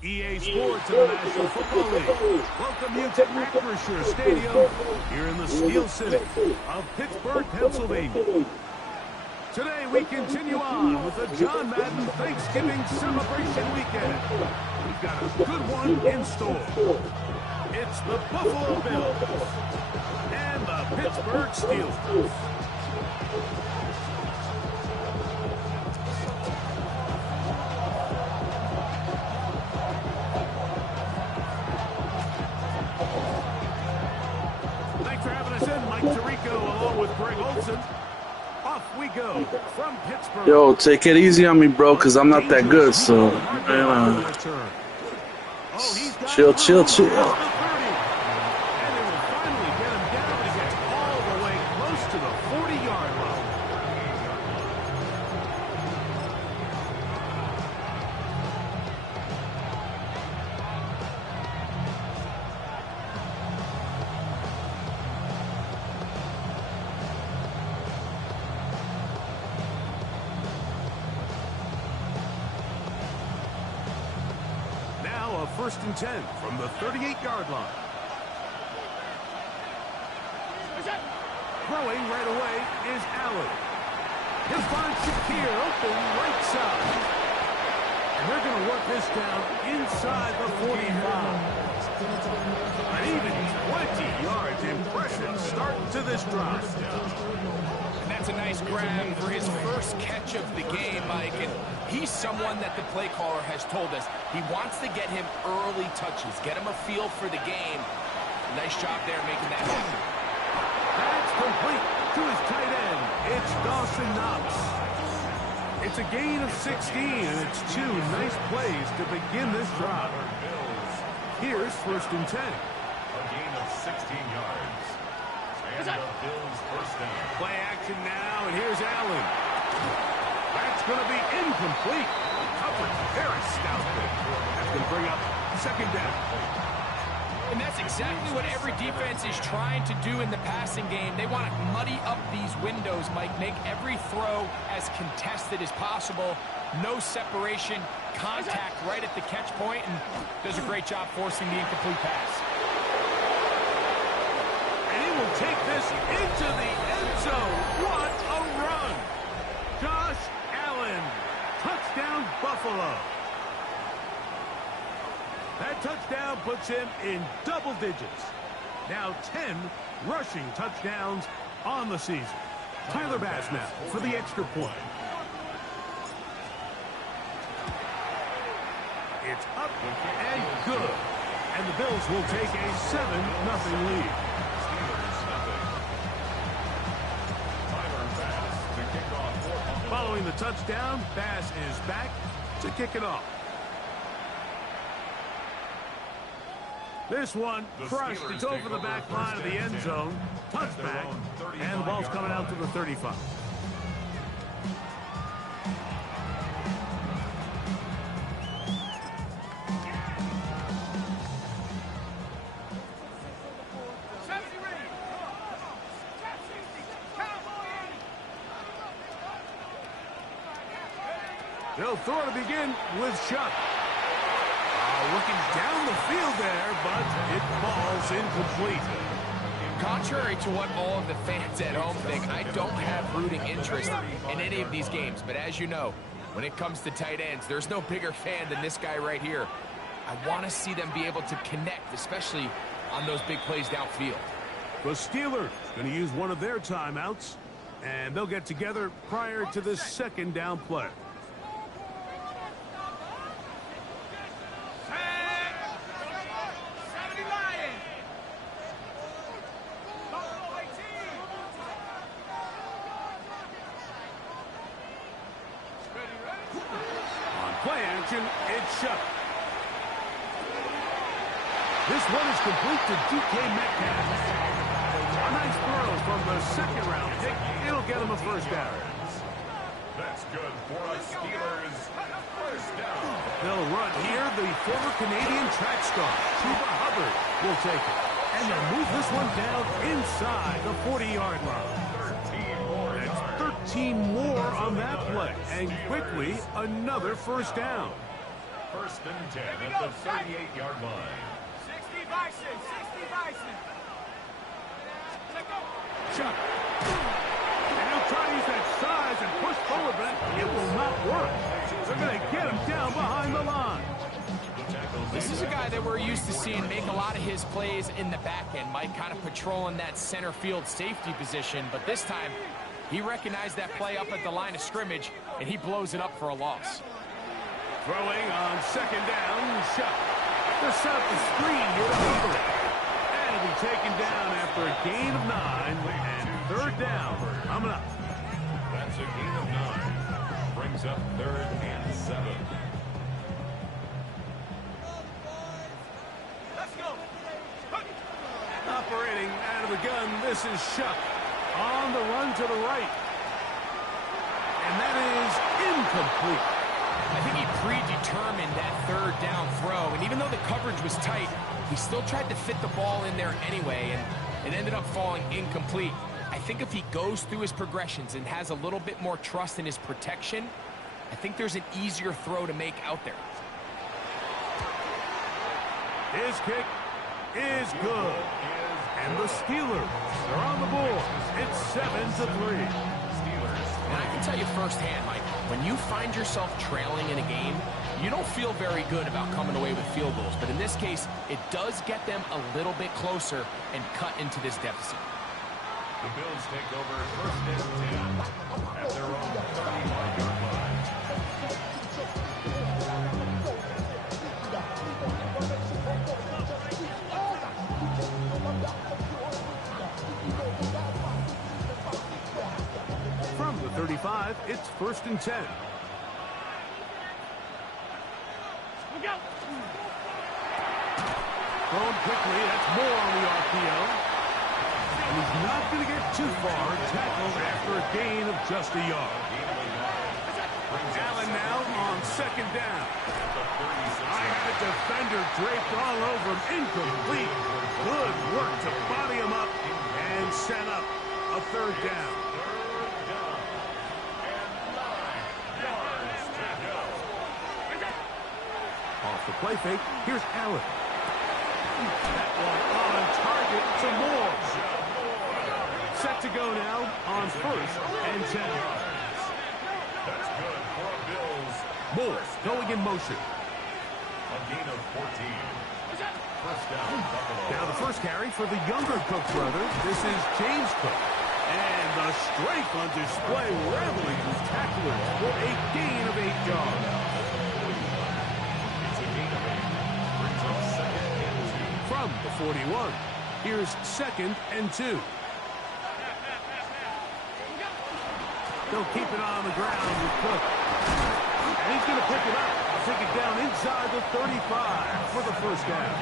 EA Sports and the National Football League welcome you to Acrisure Stadium here in the Steel City of Pittsburgh, Pennsylvania. Today we continue on with the John Madden Thanksgiving Celebration Weekend. We've got a good one in store. It's the Buffalo Bills and the Pittsburgh Steelers. Off we go from Pittsburgh. Yo, take it easy on me, bro, because I'm not that good, so chill. First and 10 from the 38-yard line. Throwing right away is Allen. He'll find Shakir open right side. And they're going to work this down inside the 45. An even 20 yards impression start to this drive. And that's a nice grab for his first catch of the game, Mike. And he's someone that the play caller has told us he wants to get him early touches, get him a feel for the game. Nice job there making that happen. That's complete to his tight end. It's Dawson Knox. It's a gain of 16, and it's two nice plays to begin this drive. Here's first and 10. A gain of 16 yards. And the Bills first down. Play action now, and here's Allen. That's going to be incomplete. Covered very stoutly. That's going to bring up second down. And that's exactly what every defense is trying to do in the passing game. They want to muddy up these windows, Mike. Make every throw as contested as possible. No separation, contact right at the catch point, and does a great job forcing the incomplete pass. And he will take this into the end zone. What a run! Josh Allen, touchdown Buffalo. That touchdown puts him in double digits. Now 10 rushing touchdowns on the season. Tyler Bass now for the extra point. It's up and good. And the Bills will take a 7-0 lead. Following the touchdown, Bass is back to kick it off. This one crushed. It's over the back line of the end zone. Touchback. And the ball's coming out to the 35. They'll throw to begin with Chuck. Looking down the field there, but it falls incomplete. Contrary to what all of the fans at home think, I don't have rooting interest in any of these games. But as you know, when it comes to tight ends, there's no bigger fan than this guy right here. I want to see them be able to connect, especially on those big plays downfield. The Steelers going to use one of their timeouts, and they'll get together prior to this second down play. Play action, it's Chuck. This one is complete to DK Metcalf. A nice throw from the second-round pick. It'll get him a first down. That's good for a Steelers first down. They'll run here. The former Canadian track star, Chuba Hubbard, will take it. And they'll move this one down inside the 40-yard line. 13 more on that play. And quickly, another first down. First and 10 at the 38-yard line. 60 Bison, 60 Bison. Chuck. And he'll try to use that size and push forward, but it will not work. They're going to get him down behind the line. This is a guy that we're used to seeing make a lot of his plays in the back end. Mike kind of patrolling that center field safety position, but this time he recognized that play up at the line of scrimmage, and he blows it up for a loss. Throwing on second down, shot. They'll set up the screen here to Beaver. And it'll be taken down after a gain of 9, and third down coming up. That's a gain of 9. Brings up 3rd and 7. Let's go. Operating out of the gun, this is Shuck on the run to the right. And that is incomplete. I think he predetermined that third down throw, and even though the coverage was tight, he still tried to fit the ball in there anyway, and it ended up falling incomplete. I think if he goes through his progressions and has a little bit more trust in his protection, I think there's an easier throw to make out there. His kick is good. And the Steelers are on the board. It's 7-3. And I can tell you firsthand, Mike, when you find yourself trailing in a game, you don't feel very good about coming away with field goals. But in this case, it does get them a little bit closer and cut into this deficit. The Bills take over 1st and 10 at their own 31-yard line. From the 35, it's 1st and 10. Thrown quickly, that's more on the RPO. And he's not going to get too far, tackled after a gain of just a yard. Allen now on second down. I had a defender draped all over him, incomplete. Good work to body him up and set up a third down. Off the play fake, here's Allen. That one on target to Moore. Set to go now on 1st and 10. That's good for Bills. Moore going in motion. A gain of 14. First down, Buffalo. Now the first carry for the younger Cook brother. This is James Cook. And the strength on display, rambling his tacklers for a gain of 8 yards. It's a gain of 8. Brings up 2nd and 2. From the 41, here's 2nd and 2. They'll keep it on the ground with Cook. And he's going to pick it up. Take it down inside the 35 for the first down.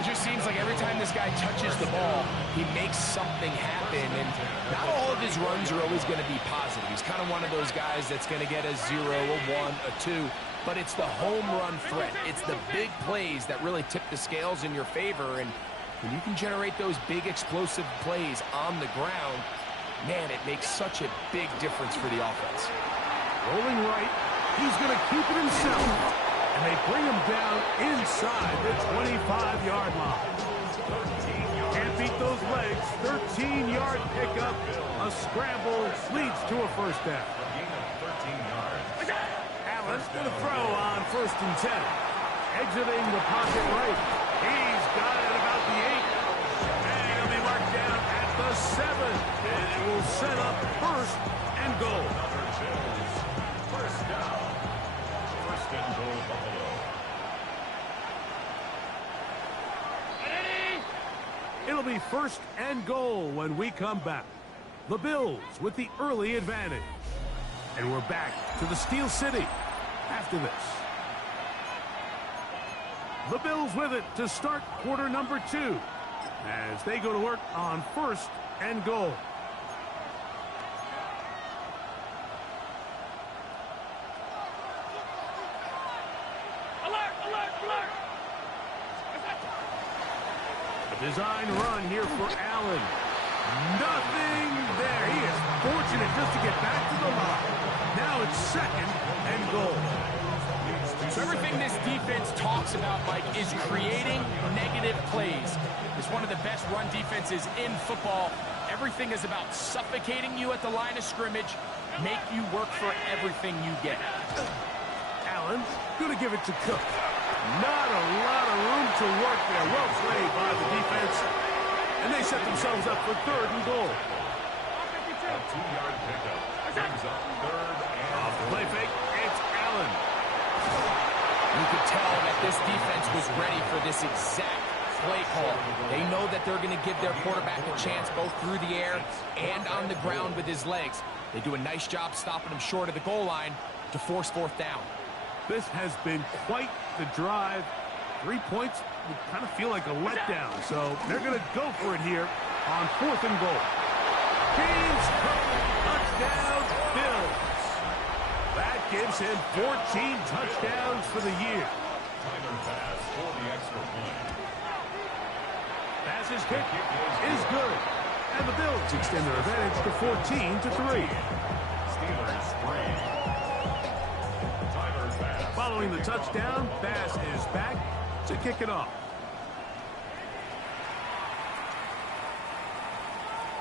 It just seems like every time this guy touches the ball, he makes something happen, and not all of his runs are always going to be positive. He's kind of one of those guys that's going to get a 0, a 1, a 2, but it's the home run threat. It's the big plays that really tip the scales in your favor, and when you can generate those big explosive plays on the ground, man, it makes such a big difference for the offense. Rolling right, he's going to keep it himself. And they bring him down inside the 25-yard line. Can't beat those legs. 13-yard pickup. A scramble leads to a first down. Allen going to throw on 1st and 10. Exiting the pocket right. He's got it about the 8. And he'll be marked down at the 7. And it will set up 1st and goal. First down. First and goal, Buffalo. It'll be 1st and goal when we come back. The Bills with the early advantage. And we're back to the Steel City after this. The Bills with it to start quarter number 2 as they go to work on 1st and goal. Design run here for Allen. Nothing there. He is fortunate just to get back to the line. Now it's 2nd and goal. So everything this defense talks about, Mike, is creating negative plays. It's one of the best run defenses in football. Everything is about suffocating you at the line of scrimmage, make you work for everything you get. Allen going to give it to Cook. Not a lot of room to work there. Well played by the defense. And they set themselves up for 3rd and goal. A 2-yard pickup brings up 3rd and off the play fake, it's Allen. You could tell that this defense was ready for this exact play call. They know that they're going to give their quarterback a chance both through the air and on the ground with his legs. They do a nice job stopping him short of the goal line to force 4th down. This has been quite the drive. 3 points would kind of feel like a letdown, so they're going to go for it here on 4th and goal. James Cook, touchdown, Bills. That gives him 14 touchdowns for the year. Tyler pass for the extra point. Pass is kick is good. And the Bills extend their advantage to 14-3. Steelers free. Tyler pass. Following the touchdown, Bass is back to kick it off.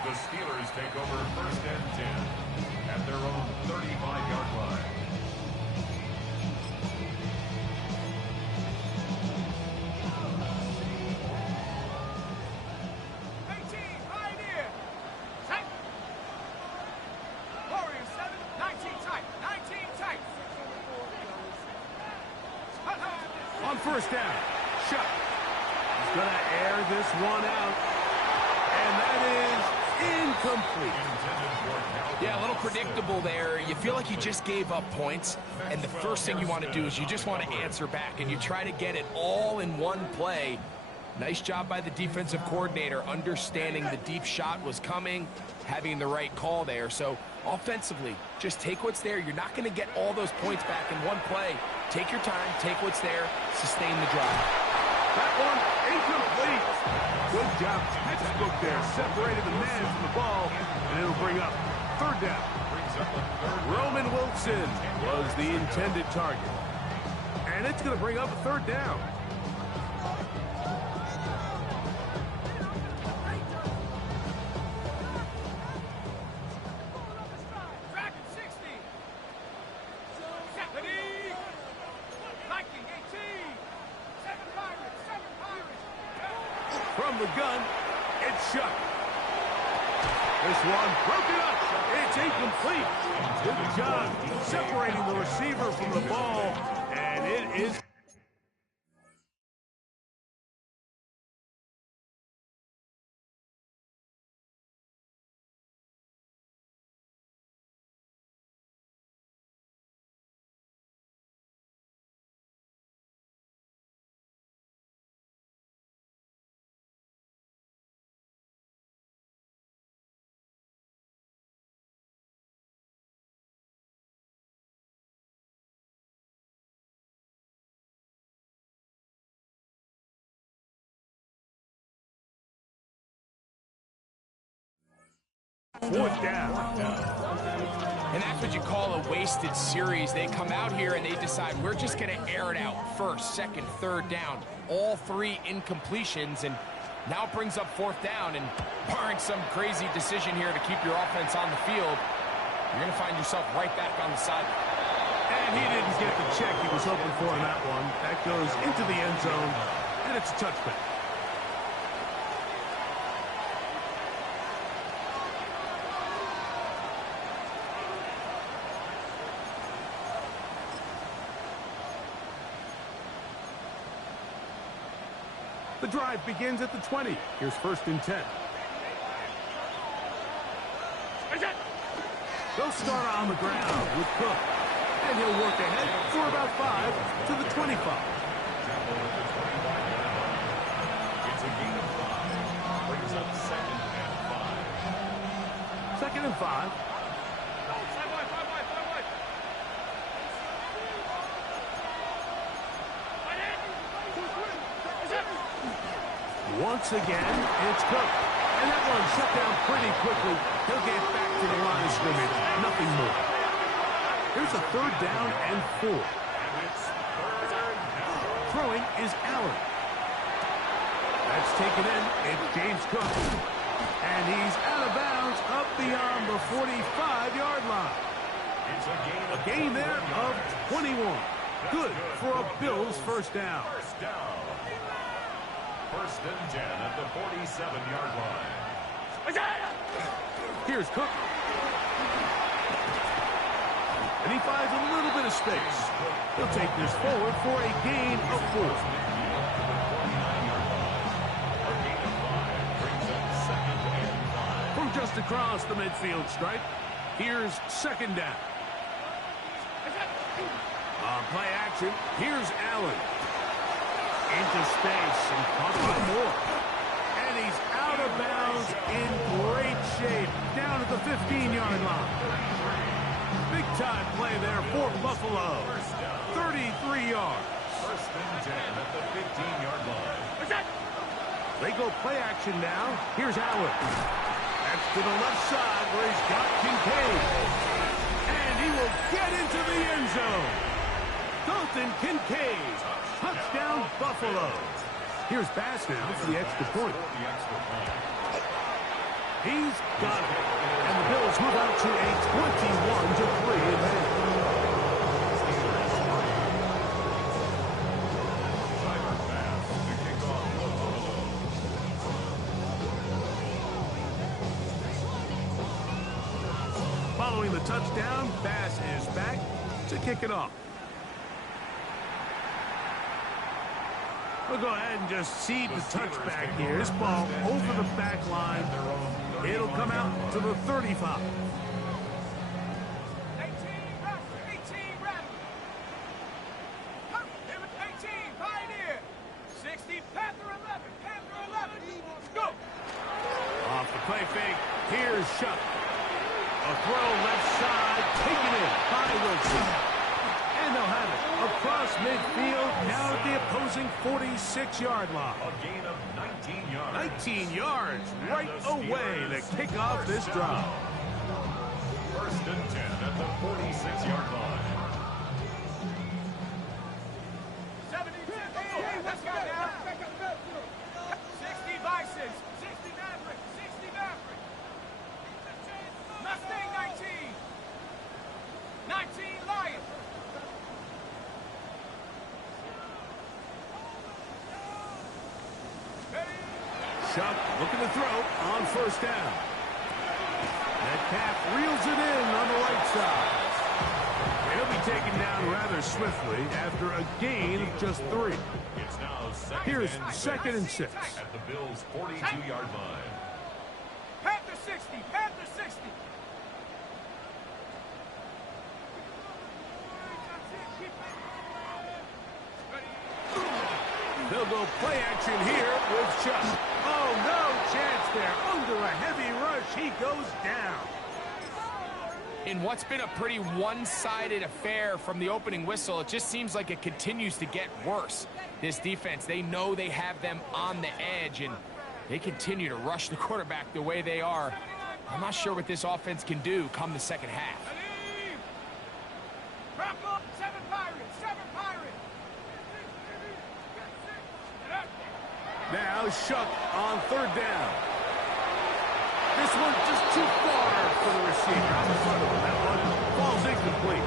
The Steelers take over 1st and 10 at their own 35-yard line. On 1st down, Shuck. He's going to air this one out. And that is incomplete. Yeah, a little predictable there. You feel like you just gave up points, and the first thing you want to do is you just want to answer back, and you try to get it all in one play. Nice job by the defensive coordinator, understanding the deep shot was coming, having the right call there. So offensively, just take what's there. You're not going to get all those points back in one play. Take your time, take what's there, sustain the drive. That one incomplete. Good job, textbook there. Separated the man from the ball, and it'll bring up 3rd down. Roman Wilson was the intended target. And it's going to bring up a 3rd down. From the gun, it's Shuck. This one broken up. It's incomplete. Good job separating the receiver from the ball, and it is. Fourth down. And that's what you call a wasted series. They come out here and they decide we're just going to air it out. 1st, 2nd, 3rd down. All 3 incompletions, and now it brings up 4th down. And barring some crazy decision here to keep your offense on the field, you're going to find yourself right back on the side. And he didn't get the check he was hoping for in that one. That goes into the end zone, and it's a touchback. The drive begins at the 20. Here's 1st and 10. They'll start on the ground with Cook. And he'll work ahead for about 5 to the 25. It's a gain of 5. Brings up 2nd and 5. 2nd and 5. Once again, it's Cook. And that one shut down pretty quickly. He'll get back to the line of scrimmage. Nothing more. Here's a 3rd down and 4. And it's 3rd Throwing is Allen. That's taken in. It's James Cook. And he's out of bounds up beyond the 45-yard line. It's A gain there of 21. Good for a Bills first down. First down. First and 10 at the 47-yard line. Here's Cook. And he finds a little bit of space. He'll take this forward for a gain of 4. From just across the midfield stripe, here's second down. On play action, here's Allen. Into space and caught by Moore. And he's out of bounds in great shape down at the 15-yard line. Big-time play there for Buffalo. 33 yards. First and 10 at the 15-yard line. They go play action now. Here's Allen. That's to the left side where he's got Kincaid. And he will get into the end zone. Dalton Kincaid. Touchdown, Buffalo. Here's Bass now for the extra point. He's got it. And the Bills move out to a 21-3 advantage. Following the touchdown, Bass is back to kick it off. We'll go ahead and just seed the touchback here. This ball over the back line. It'll come out to the 35. 18 Raptor. 18 Pioneer. 60 Panther 11. Panther 11. Let's go. Off the play fake. Here's Shuck. A throw left side. Taken in by Wilson. And they'll have it across midfield, now at the opposing 46-yard line. A gain of 19 yards. 19 yards right away to kick off this drive. First and 10 at the 46-yard line. 72. Let's go now. 60 Bisons. 60 Maverick. 60 Maverick. Mustang 19. 19 Lion. Shuck looking to throw on first down. Metcalf reels it in on the right side. He'll be taken down rather swiftly after a gain of just 3. It's now Here's second and 6. at the Bills' 42-yard line. Panther 60. Panther 60. They'll go play action here with Chuck. Oh, no chance there. Under a heavy rush, he goes down. In what's been a pretty one-sided affair from the opening whistle, it just seems like it continues to get worse. This defense, they know they have them on the edge, and they continue to rush the quarterback the way they are. I'm not sure what this offense can do come the second half. 7 Pirates, 7 Pirates. Now Shuck on third down. This one just too far for the receiver. That one falls incomplete.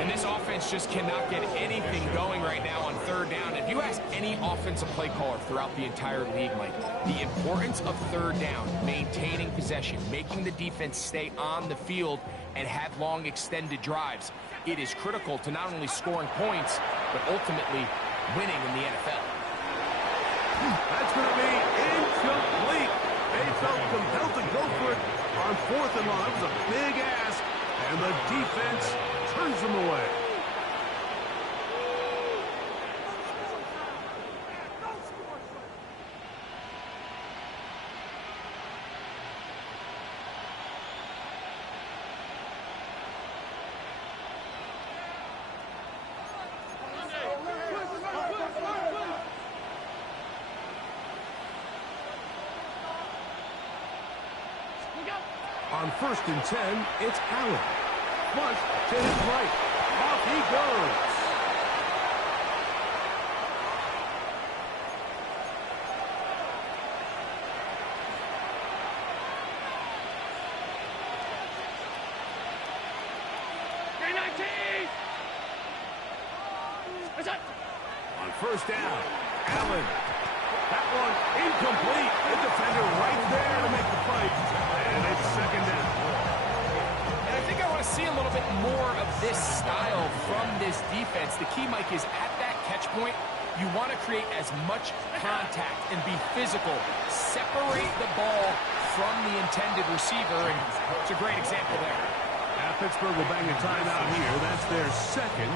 And this offense just cannot get anything going right now on third down. If you ask any offensive play caller throughout the entire league, Mike, the importance of third down, maintaining possession, making the defense stay on the field and have long extended drives, it is critical to not only scoring points, but ultimately winning in the NFL. That's going to be incomplete. They felt compelled to go for it on fourth and long. It was a big ask, and the defense turns them away. On first and 10, it's Allen. Flush to his right. Off he goes. On first down, Allen. That one incomplete. The defender right there to make the fight. And it's second down. And I think I want to see a little bit more of this style from this defense. The key, Mike, is at that catch point, you want to create as much contact and be physical. Separate the ball from the intended receiver, and it's a great example there. Now Pittsburgh will bang a timeout here. That's their second.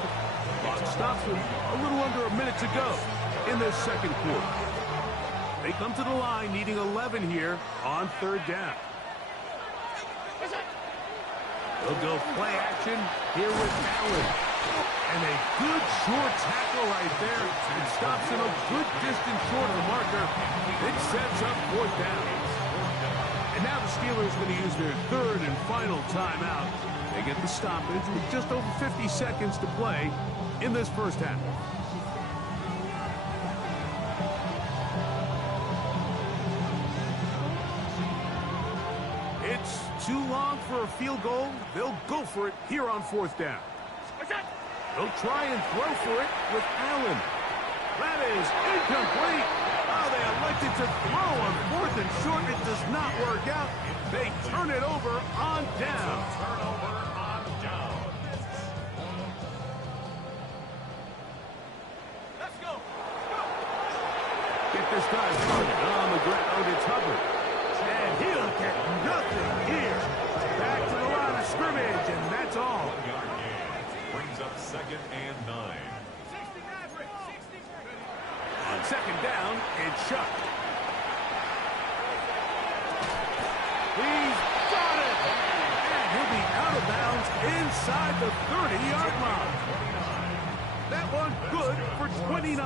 Clock stops with a little under a minute to go in this second quarter. They come to the line needing 11 here on third down. They'll go play action here with Allen. And a good short tackle right there. It stops him a good distance short of the marker. It sets up fourth down. And now the Steelers are going to use their third and final timeout. They get the stoppage with just over 50 seconds to play in this first half. It's too long for a field goal. They'll go for it here on fourth down. They'll try and throw for it with Allen. That is incomplete. Oh, they elected to throw on fourth and short. It does not work out. They turn it over on down. Turnover on down. Let's go. Get this guy started on the ground. It's Hubbard. And he'll get nothing here. Back to the line of scrimmage, and that's all. 1-yard gain. Brings up second and 9. On second down, it's Shuck. He's got it! And he'll be out of bounds inside the 30-yard line. That one good for 29.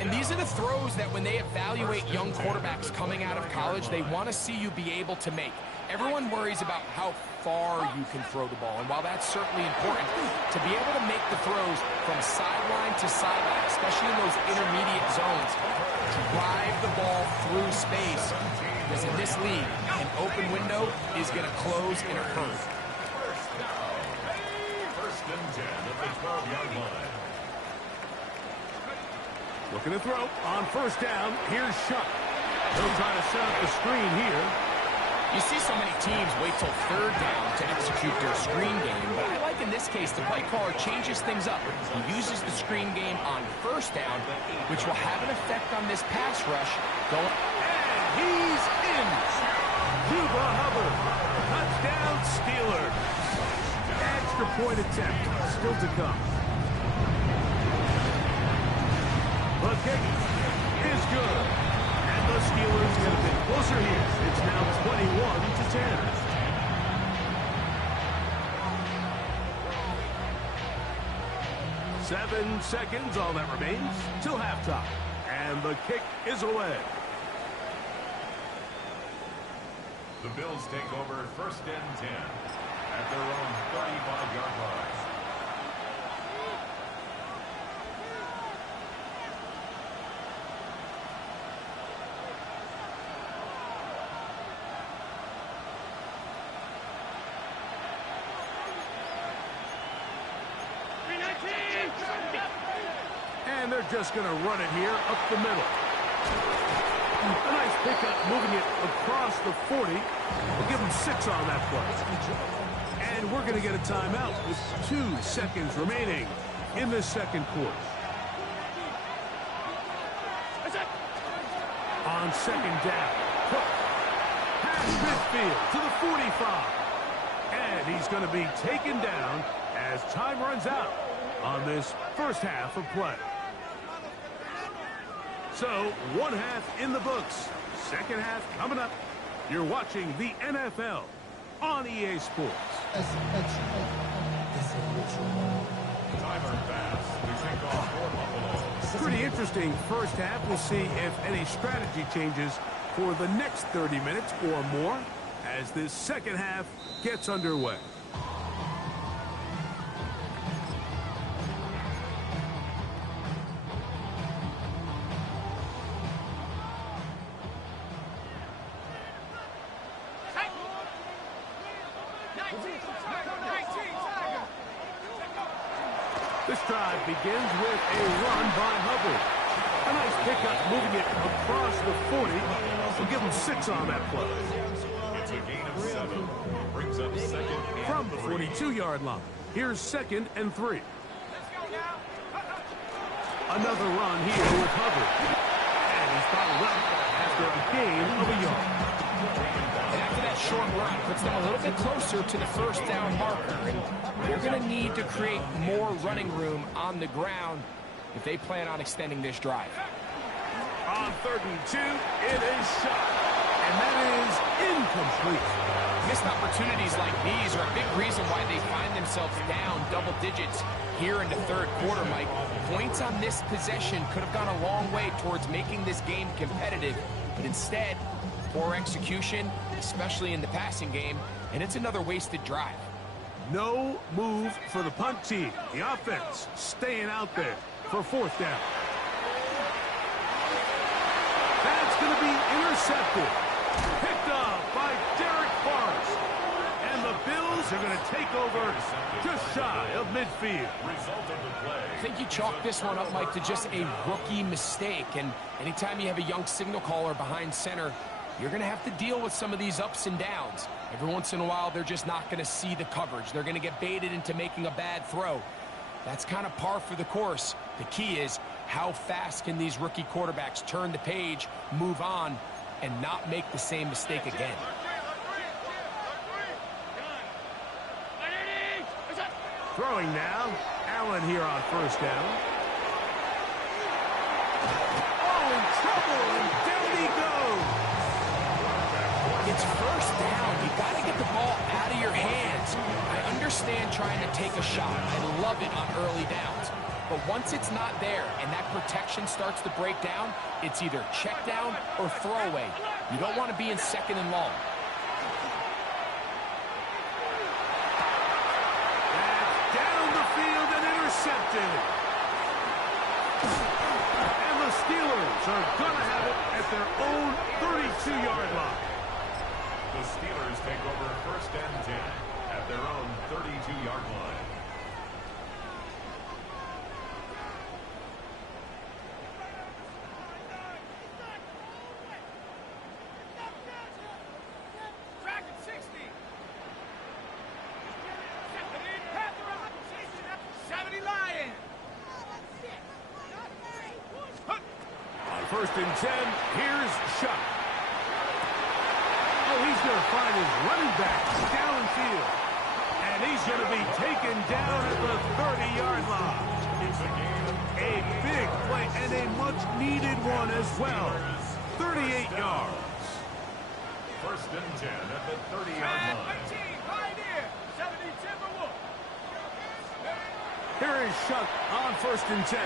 And these are the throws that when they evaluate young quarterbacks coming out of college, they want to see you be able to make. Everyone worries about how far you can throw the ball. And while that's certainly important, to be able to make the throws from sideline to sideline, especially in those intermediate zones, drive the ball through space. Because in this league, an open window is going to close in a hurry. First and 10 at the 12-yard line. Looking to throw on first down. Here's Shuck. He'll try to set up the screen here. You see so many teams wait till third down to execute their screen game, but I like in this case the play caller changes things up. He uses the screen game on first down, which will have an effect on this pass rush. And he's in. Cuba Hubbard. Touchdown Steelers. Extra point attempt still to come. The kick is good. And the Steelers get a bit closer here. It's now 21-10. 7 seconds, all that remains, till halftime. And the kick is away. The Bills take over first and 10 at their own 35-yard line. And they're just going to run it here up the middle. A nice pickup, moving it across the 40. We'll give them 6 on that play. And we're going to get a timeout with 2 seconds remaining in this second quarter. On second down, Cook. Past midfield to the 45. And he's going to be taken down as time runs out on this first half of play. So, one half in the books. Second half coming up. You're watching the NFL on EA Sports. Timer pass. We take off for Buffalo. Pretty interesting first half. We'll see if any strategy changes for the next 30 minutes or more as this second half gets underway. This drive begins with a run by Hubbard. A nice pickup, moving it across the 40. We'll give him 6 on that play. It's a gain of 7. Brings up second and From the 42-yard line, here's 2nd and 3. Another run here with Hubbard. And he's followed up after a gain of a yard. And after that short run, puts them a little bit closer to the first down marker. And they're going to need to create more running room on the ground if they plan on extending this drive. On 3rd and 2, it is shot. And that is incomplete. Missed opportunities like these are a big reason why they find themselves down double digits here in the 3rd quarter, Mike. Points on this possession could have gone a long way towards making this game competitive, but instead, poor execution, especially in the passing game, and it's another wasted drive. No move for the punt team. The offense staying out there for 4th down. That's going to be intercepted. Picked up by Derek Forrest. And the Bills are going to take over just shy of midfield. result of the play. I think you chalk this one up, Mike, to just a rookie mistake. And anytime you have a young signal caller behind center, you're going to have to deal with some of these ups and downs. Every once in a while, they're just not going to see the coverage. They're going to get baited into making a bad throw. That's kind of par for the course. The key is how fast can these rookie quarterbacks turn the page, move on, and not make the same mistake again. Throwing now. Allen here on 1st down. Oh, in trouble, and down he goes. It's 1st down. You got to get the ball out of your hands. I understand trying to take a shot. I love it on early downs. But once it's not there and that protection starts to break down, it's either check down or throwaway. You don't want to be in 2nd and long. That's down the field and intercepted. And the Steelers are going to have it at their own 32-yard line. The Steelers take over 1st and 10 at their own 32-yard line. On 1st and 10, here's Shuck. Oh, he's going to find his running back downfield. And he's going to be taken down at the 30-yard line. It's a gain of A big play and a much-needed one as well. 38 yards. 1st and 10 at the 30-yard line. Here is Shuck on 1st and 10.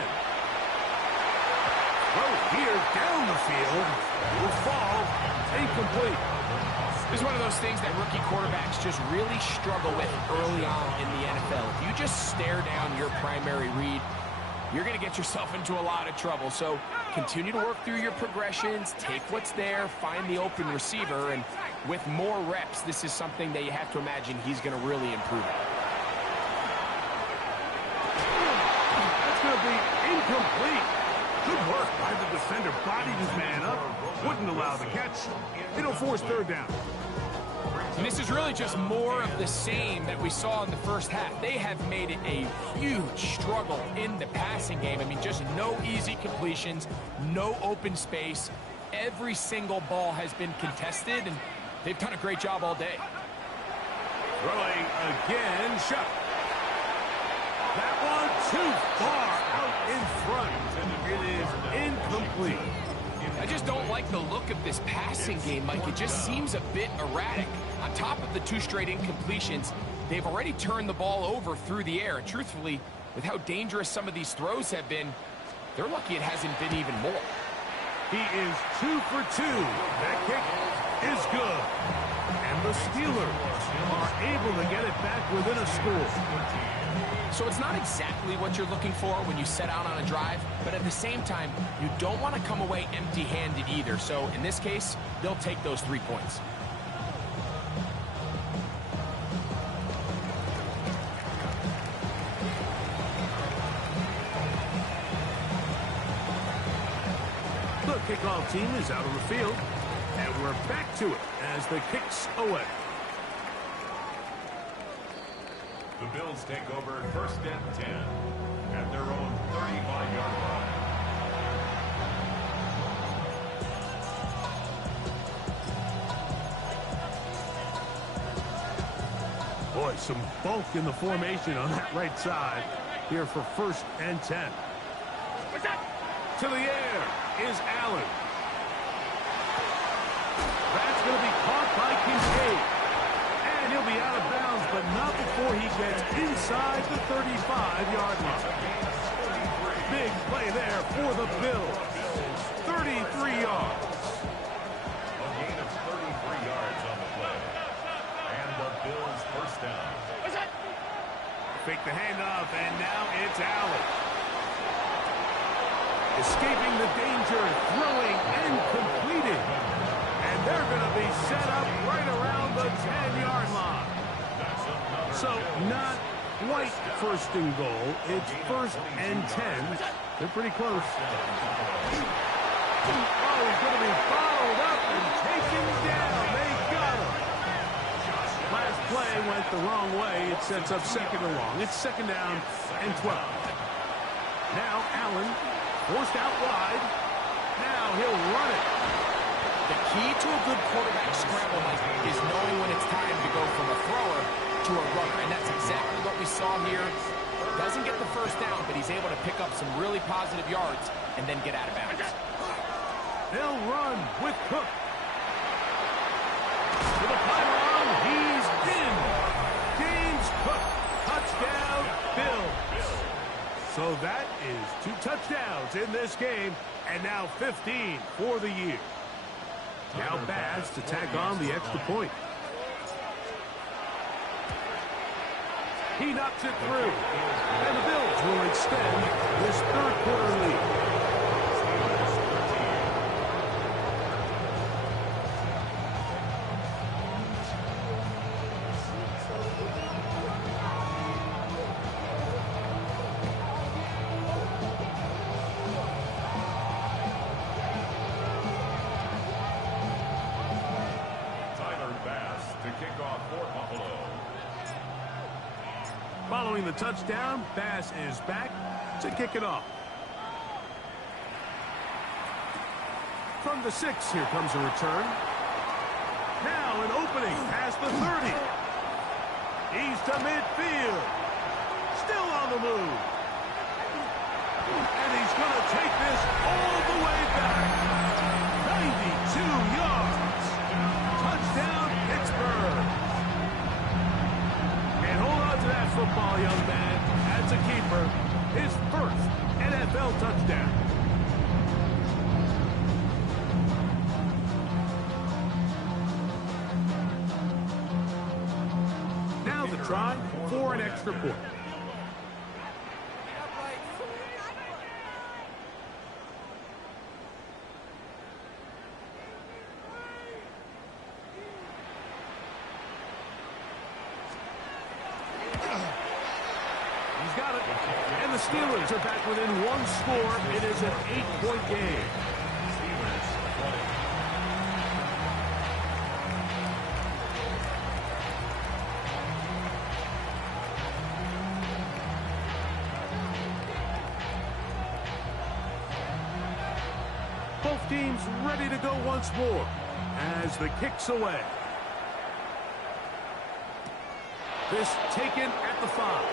Oh, here down the field. Will fall. Incomplete. This is one of those things that rookie quarterbacks just really struggle with early on in the NFL. If you just stare down your primary read, you're going to get yourself into a lot of trouble. So continue to work through your progressions, take what's there, find the open receiver, and with more reps, this is something that you have to imagine he's going to really improve at. That's going to be incomplete. Good work by the defender. Bodied his man up. Wouldn't allow the catch. It'll force 3rd down. And this is really just more of the same that we saw in the first half. They have made it a huge struggle in the passing game. I mean, just no easy completions, no open space. Every single ball has been contested, and they've done a great job all day. Throwing again, Shuck. That one too far out in front. It is incomplete. I just don't like the look of this passing game, Mike. It just seems a bit erratic. On top of the 2 straight incompletions, they've already turned the ball over through the air. And truthfully, with how dangerous some of these throws have been, they're lucky it hasn't been even more. He is 2 for 2. That kick is good. And the Steelers are able to get it back within a score. So it's not exactly what you're looking for when you set out on a drive, but at the same time, you don't want to come away empty-handed either. So in this case, they'll take those 3 points. kickoff team is out on the field, and we're back to it as the kick's away. The Bills take over first and 10 at their own 35-yard line. Boy, some bulk in the formation on that right side here for first and 10. To the air is Allen. That's going to be caught by Kincaid. And he'll be out of bounds, but not before he gets inside the 35-yard line. Big play there for the Bills. 33 yards. A gain of 33 yards on the play. And the Bills first down. Fake the handoff, and now it's Allen. Escaping the danger, throwing and completing. And they're going to be set up right around the 10-yard line. So not quite first and goal. It's first and 10. They're pretty close. Oh, he's going to be followed up and taken down. They got him. Last play went the wrong way. It sets up second and long. It's second down and 12. Now Allen forced out wide. Now he'll run it. The key to a good quarterback scramble, Mike, is knowing when it's time to go from a thrower to a runner. And that's exactly what we saw here. Doesn't get the first down, but he's able to pick up some really positive yards and then get out of bounds. They'll run with Cook. To the pylon, he's in. James Cook, touchdown, Bills. So that is 2 touchdowns in this game, and now 15 for the year. Now Bass to tack on the extra point. He knocks it through, and the Bills will extend this third quarter lead. Following the touchdown, Bass is back to kick it off. From the 6, here comes a return. Now an opening past the 30. He's to midfield. Still on the move. And he's going to take this all the way back. 92 yards. Touchdown, Pittsburgh. And hold on to that football, young man. That's a keeper. His first NFL touchdown. Now the try for an extra point. Got it. And the Steelers are back within 1 score. It is an 8-point game. Both teams ready to go once more as the kick's away. This taken at the 5.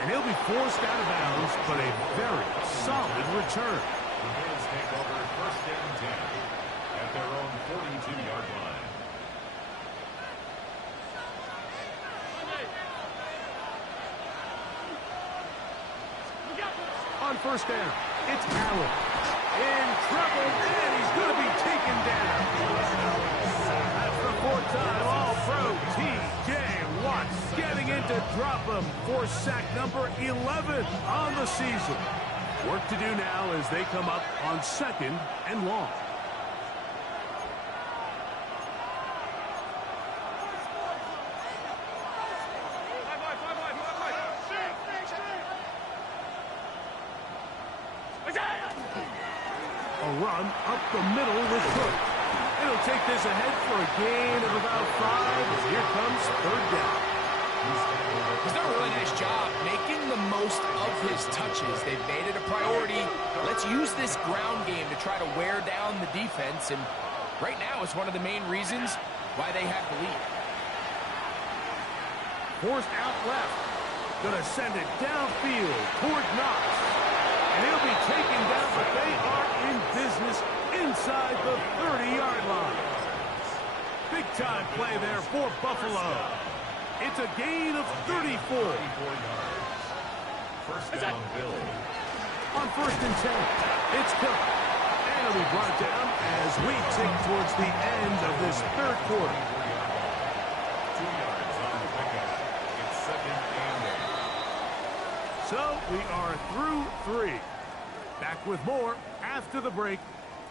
And he'll be forced out of bounds, but a very solid return. The Bills take over first and 10 at their own 42-yard line. On first down, it's Allen. In trouble, and he's going to be taken down. That's the 4th time All-Pro T.J. Watt getting in to drop him for sack number 11 on the season. Work to do now as they come up on 2nd and long. run up the middle with Cook. It'll take this ahead for a gain of about 5 as here comes third down. He's done a really nice job making the most of his touches. They've made it a priority. Let's use this ground game to try to wear down the defense, and right now it's one of the main reasons why they have the lead. Forced out left. Gonna send it downfield toward Knox. And he'll be taken down, but they are in business inside the 30-yard line. Big time play there for Buffalo. It's a gain of 34. First down, Bill. On 1st and 10, it's Cook. And he'll be brought down as we tick towards the end of this third quarter. 2 yards on the pickup. It's 2nd and 8. So we are through 3. Back with more after the break.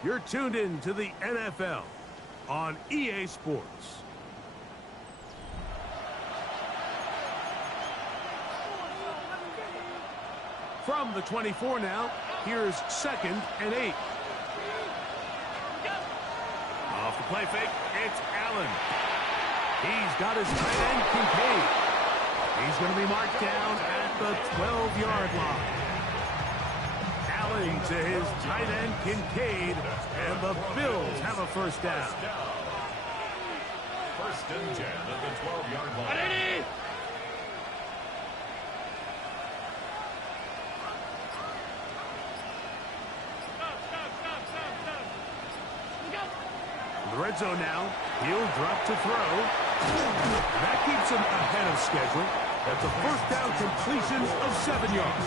You're tuned in to the NFL on EA Sports. From the 24 now, here's 2nd and 8. Off the play fake, it's Allen. He's got his tight end, Kincaid. He's going to be marked down at the 12-yard line. Allen to his tight end, Kincaid, and the Bills have a first down. 1st and 10 at the 12-yard line. The red zone now. He'll drop to throw. That keeps him ahead of schedule. That's a first down completion of 7 yards.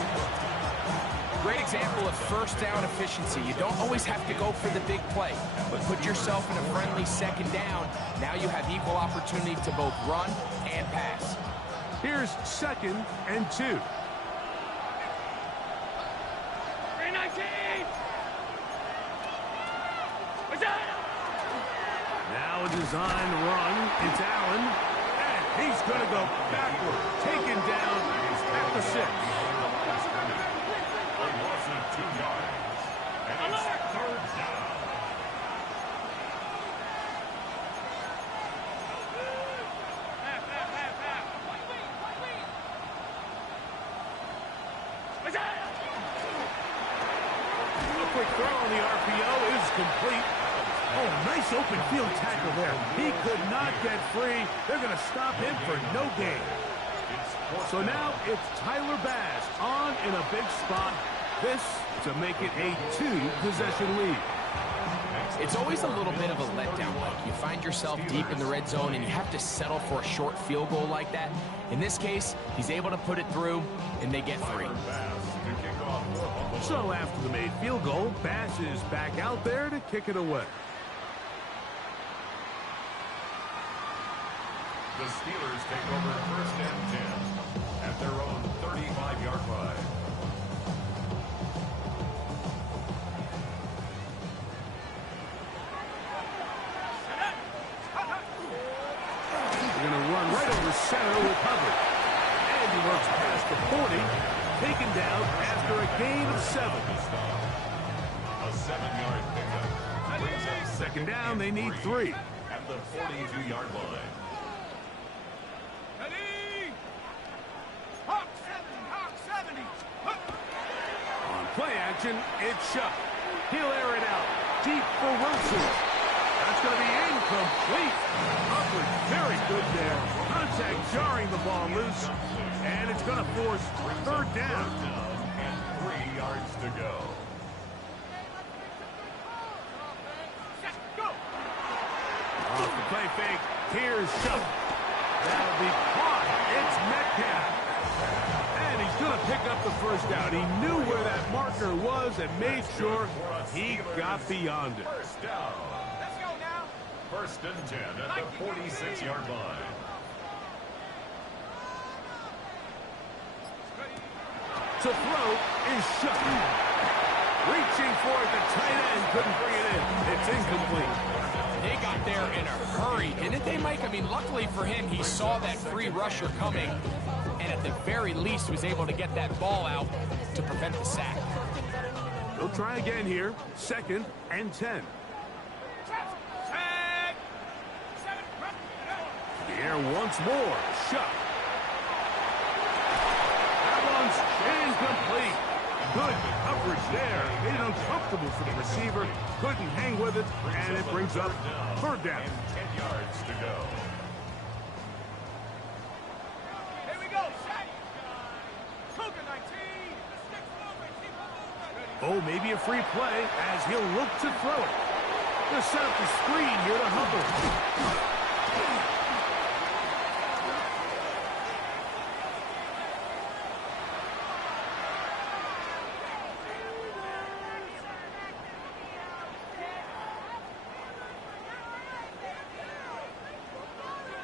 Great example of first down efficiency. You don't always have to go for the big play, but put yourself in a friendly 2nd down. Now you have equal opportunity to both run and pass. Here's 2nd and 2. Now a design run. It's Allen. And he's going to go backward. Taken down at the 6. A loss of 2 yards. And it's 3rd down. A quick throw on the RPO is complete. Oh, nice open field tackle there. He could not get free. They're going to stop him for no gain. So now it's Tyler Bass on in a big spot. This to make it a 2-possession lead. It's always a little bit of a letdown. Like you find yourself deep in the red zone and you have to settle for a short field goal like that. In this case, he's able to put it through and they get 3. So after the made field goal, Bass is back out there to kick it away. The Steelers take over 1st and 10 at their own 35-yard line. They're going to run right over center with Hubbard. And he works past the 40, taken down after a gain of 7. A 7-yard pickup. Brings up 2nd down, they need 3. At the 42-yard line. On play action, it's Shuck. He'll air it out. Deep for Wilson. That's going to be incomplete. Hubbard, very good there. Contact jarring the ball loose. And it's going to force 3rd down. And 3 yards to go. Off the play fake, here's Shuck. That'll be caught. It's Metcalf. And he's going to pick up the first down. He knew where that marker was and made sure he got beyond it. First down. Let's go now. 1st and 10 at the 46-yard line. To throw is Shuck. Reaching for it, the tight end couldn't bring it in. It's incomplete. They got there in a hurry, didn't they, Mike? I mean, luckily for him, he saw that free rusher coming, and at the very least was able to get that ball out to prevent the sack. They'll try again here. 2nd and 10. The air once more. Shot. That one's incomplete. Good coverage there. Made it uncomfortable for the receiver. Couldn't hang with it, and it brings up 3rd down. And 10 yards to go. Here we go. Set. Cougar 19. Oh, maybe a free play as he'll look to throw it. They'll set up the screen here to Hubbard.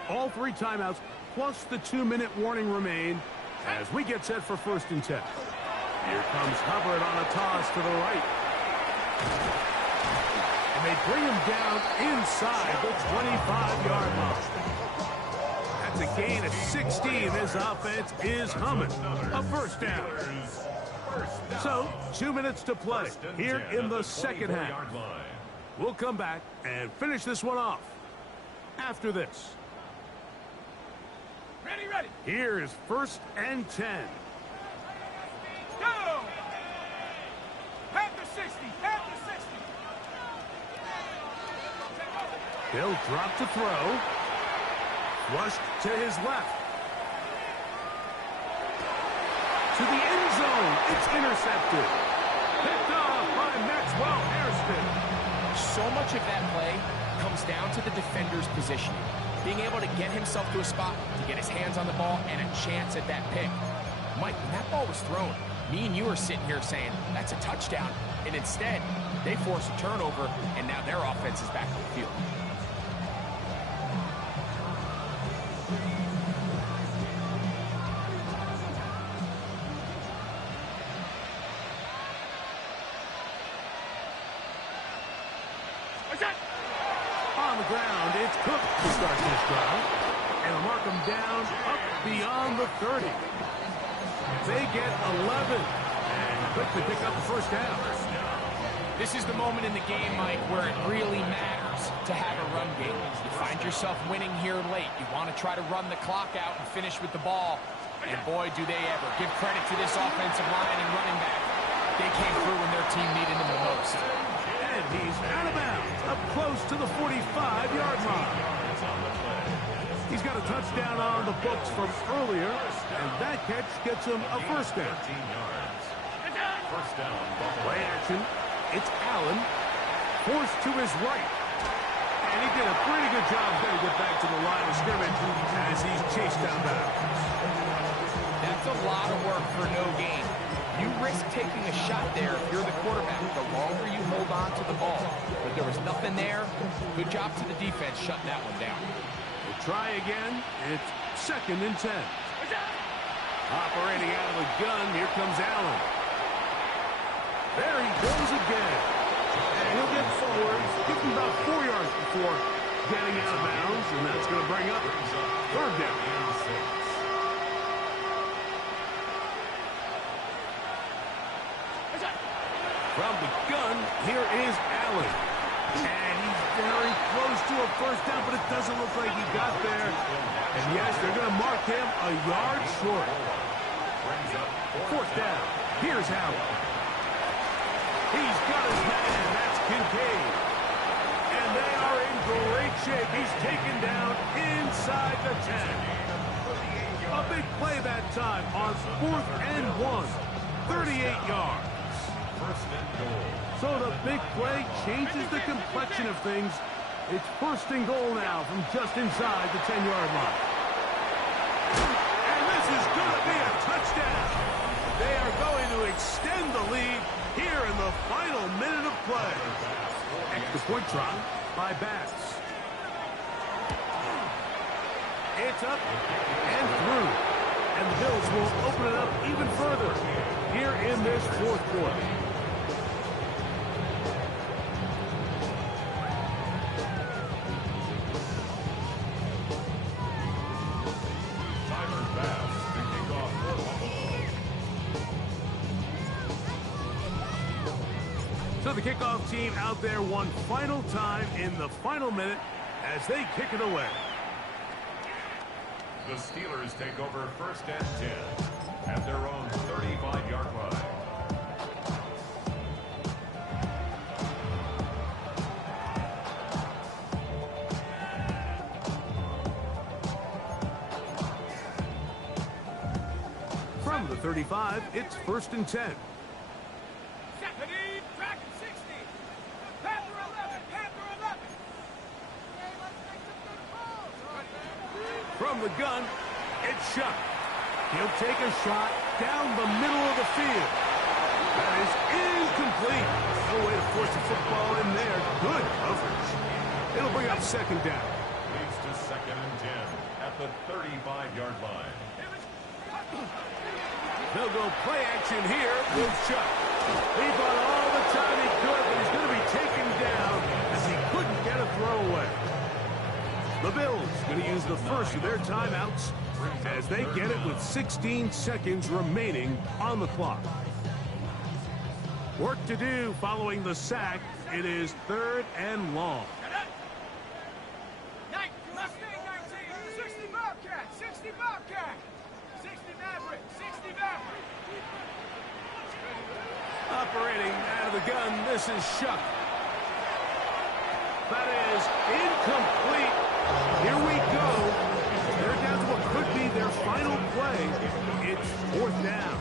All 3 timeouts plus the 2-minute warning remain as we get set for 1st and 10. Here comes Hubbard on a toss to the right. And they bring him down inside the 25-yard line. That's a gain of 16. This offense is humming. A 1st down. So, 2 minutes to play here in the 2nd half. We'll come back and finish this one off after this. Ready. Here is 1st and 10. Go! At the 60. He'll drop to throw. Flushed to his left. To the end zone. It's intercepted. Picked off by Maxwell Hairston. So much of that play comes down to the defender's positioning. Being able to get himself to a spot, to get his hands on the ball, and a chance at that pick. Mike, when that ball was thrown, me and you are sitting here saying, that's a touchdown. And instead, they force a turnover, and now their offense is back on the field. On the ground, it's Cook to start this drive. And they'll mark him down up beyond the 30. They get 11 and quickly pick up the 1st down. This is the moment in the game, Mike, where it really matters to have a run game. You find yourself winning here late. You want to try to run the clock out and finish with the ball. And boy, do they ever. Give credit to this offensive line and running back. They came through when their team needed them the most. And he's out of bounds, up close to the 45-yard line. He's got a touchdown on the books from earlier, and that catch gets him a 1st down. 13 yards. 1st down. Play action. It's Allen, forced to his right. And he did a pretty good job there to get back to the line of scrimmage as he's chased down bounds. That's a lot of work for no gain. You risk taking a shot there if you're the quarterback the longer you hold on to the ball. But there was nothing there. Good job to the defense shutting that one down. We'll try again. It's 2nd and 10. Operating out of the gun, here comes Allen. There he goes again. And he'll get forward, give him about 4 yards before getting out of bounds, and that's going to bring up 3rd down. From the gun, here is Allen. And he's very close to a 1st down, but it doesn't look like he got there. And yes, they're going to mark him a yard short. 4th down. Here's Allen. He's got his man. That's Kincaid. And they are in great shape. He's taken down inside the 10. A big play that time on 4th and 1. 38 yards. 1st and goal. So the big play changes the complexion of things. It's 1st and goal now from just inside the 10-yard line. And this is going to be a touchdown. They are going to extend the lead here in the final minute of play. Extra point try by Bass. It's up and through. And the Bills will open it up even further here in this 4th quarter. So the kickoff team out there one final time in the final minute as they kick it away. The Steelers take over 1st and 10 at their own 35-yard line. From the 35, it's 1st and 10. From the gun, it's Shuck. He'll take a shot down the middle of the field. That is incomplete. No way to force the football in there. Good coverage. It'll bring up 2nd down. Leads to 2nd and 10 at the 35-yard line. They'll go play action here with Shuck. He bought all the time he could, but he's going to be taken down as he couldn't get a throwaway. The Bills going to use the first of their timeouts as they get it with 16 seconds remaining on the clock. Work to do following the sack. It is 3rd and long. 60 Bobcat, 60 Bobcat, 60 Maverick, 60 Maverick. Operating out of the gun, this is Shuck. That is incomplete. Here we go. They're down to what could be their final play. It's 4th down.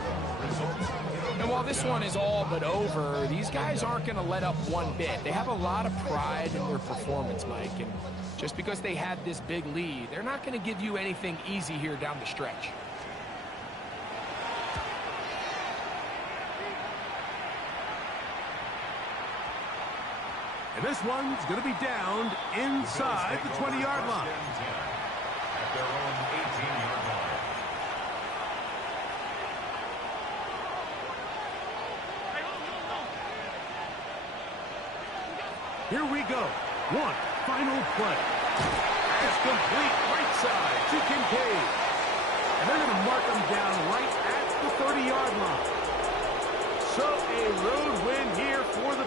And while this one is all but over, these guys aren't going to let up one bit. They have a lot of pride in their performance, Mike. And just because they had this big lead, they're not going to give you anything easy here down the stretch. And this one's going to be downed inside the 20-yard line. At their own 18-yard line. Here we go. One final play. It's complete right side to Kincaid. And they're going to mark him down right at the 30-yard line. So a road win here for the